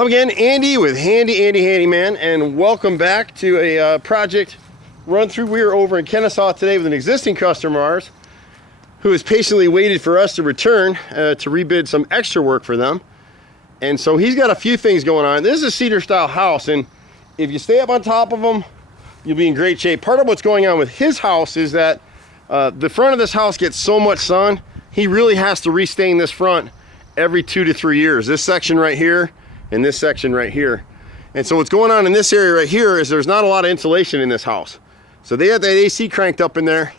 Hello again, Andy with Handy Andy Handyman, and welcome back to a project run through. We are over in Kennesaw today with an existing customer of ours who has patiently waited for us to return to rebid some extra work for them. And so he's got a few things going on. This is a cedar style house, and if you stay up on top of them, you'll be in great shape. Part of what's going on with his house is that the front of this house gets so much sun, he really has to restain this front every 2 to 3 years. This section right here and this section right here. And so what's going on in this area right here is there's not a lot of insulation in this house. So they have that AC cranked up in there,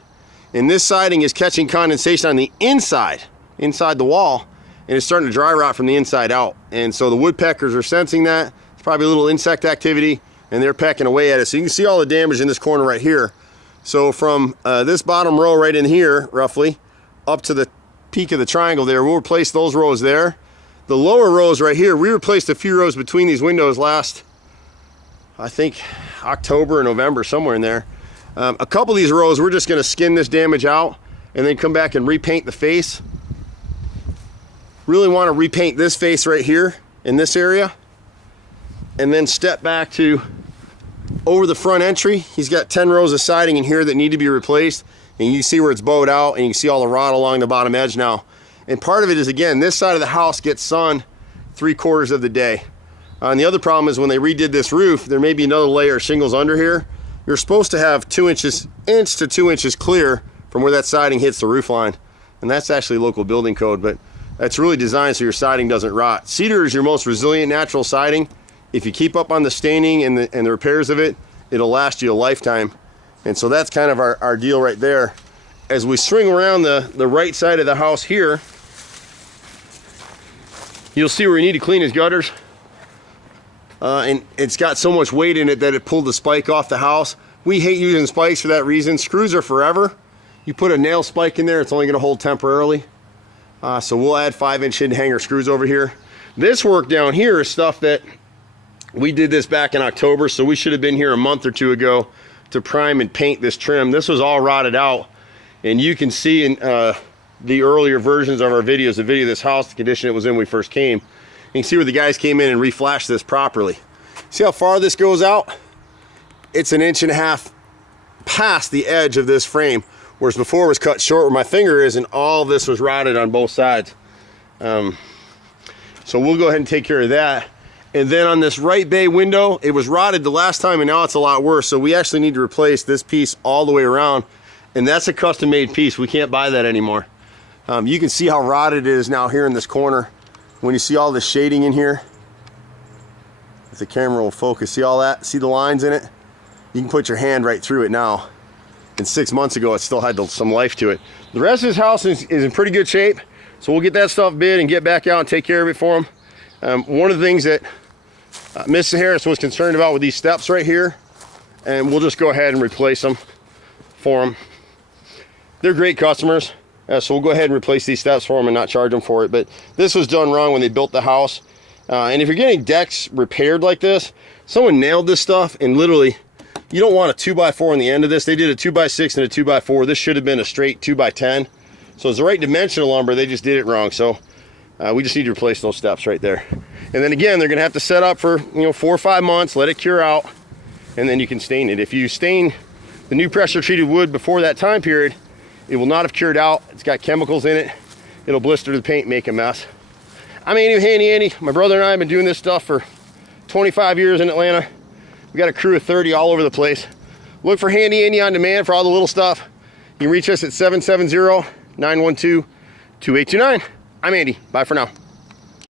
and this siding is catching condensation on the inside the wall, and it's starting to dry rot from the inside out. And so the woodpeckers are sensing that. It's probably a little insect activity, and they're pecking away at it. So you can see all the damage in this corner right here. So from this bottom row right in here, roughly, up to the peak of the triangle there, we'll replace those rows there. The lower rows right here, we replaced a few rows between these windows last, I think, October or November, somewhere in there. A couple of these rows, we're just gonna skin this damage out and then come back and repaint the face. Really wanna repaint this face right here in this area, and then step back to over the front entry. He's got 10 rows of siding in here that need to be replaced, and you can see where it's bowed out, and you can see all the rot along the bottom edge now. And part of it is, again, this side of the house gets sun 3/4 of the day. And the other problem is when they redid this roof, there may be another layer of shingles under here. You're supposed to have 1 to 2 inches clear from where that siding hits the roof line. And that's actually local building code, but that's really designed so your siding doesn't rot. Cedar is your most resilient natural siding. If you keep up on the staining and the repairs of it, it'll last you a lifetime. And so that's kind of our deal right there. As we swing around the right side of the house here, you'll see where we need to clean his gutters. And it's got so much weight in it that it pulled the spike off the house. We hate using spikes for that reason. Screws are forever. You put a nail spike in there, it's only gonna hold temporarily. So we'll add 5-inch hidden hanger screws over here. This work down here is stuff that we did this back in October, so we should have been here a month or two ago to prime and paint this trim. This was all rotted out, and you can see in the earlier versions of our videos, the video of this house, the condition it was in when we first came. You can see where the guys came in and reflashed this properly. See how far this goes out? It's 1.5 inches past the edge of this frame, whereas before it was cut short where my finger is, and all this was rotted on both sides. So we'll go ahead and take care of that. And then on this right bay window, it was rotted the last time, and now it's a lot worse. So we actually need to replace this piece all the way around, and that's a custom made piece. We can't buy that anymore. You can see how rotted it is now here in this corner. When you see all the shading in here, if the camera will focus, see all that? See the lines in it? You can put your hand right through it now. And 6 months ago, it still had some life to it. The rest of his house is in pretty good shape. So we'll get that stuff bid and get back out and take care of it for him. One of the things that Mrs. Harris was concerned about with these steps right here, and we'll just go ahead and replace them for him. They're great customers. So we'll go ahead and replace these steps for them and not charge them for it. But this was done wrong when they built the house. And if you're getting decks repaired like this, someone nailed this stuff, and literally, you don't want a 2x4 on the end of this. They did a 2x6 and a 2x4. This should have been a straight 2x10. So it's the right dimensional lumber, they just did it wrong. So we just need to replace those steps right there. And then again, they're gonna have to set up for 4 or 5 months, let it cure out, and then you can stain it. If you stain the new pressure treated wood before that time period, it will not have cured out. It's got chemicals in it. It'll blister the paint, make a mess. I'm Andy with Handy Andy. My brother and I have been doing this stuff for 25 years in Atlanta. We got a crew of 30 all over the place. Look for Handy Andy on demand for all the little stuff. You can reach us at 770-912-2829. I'm Andy. Bye for now.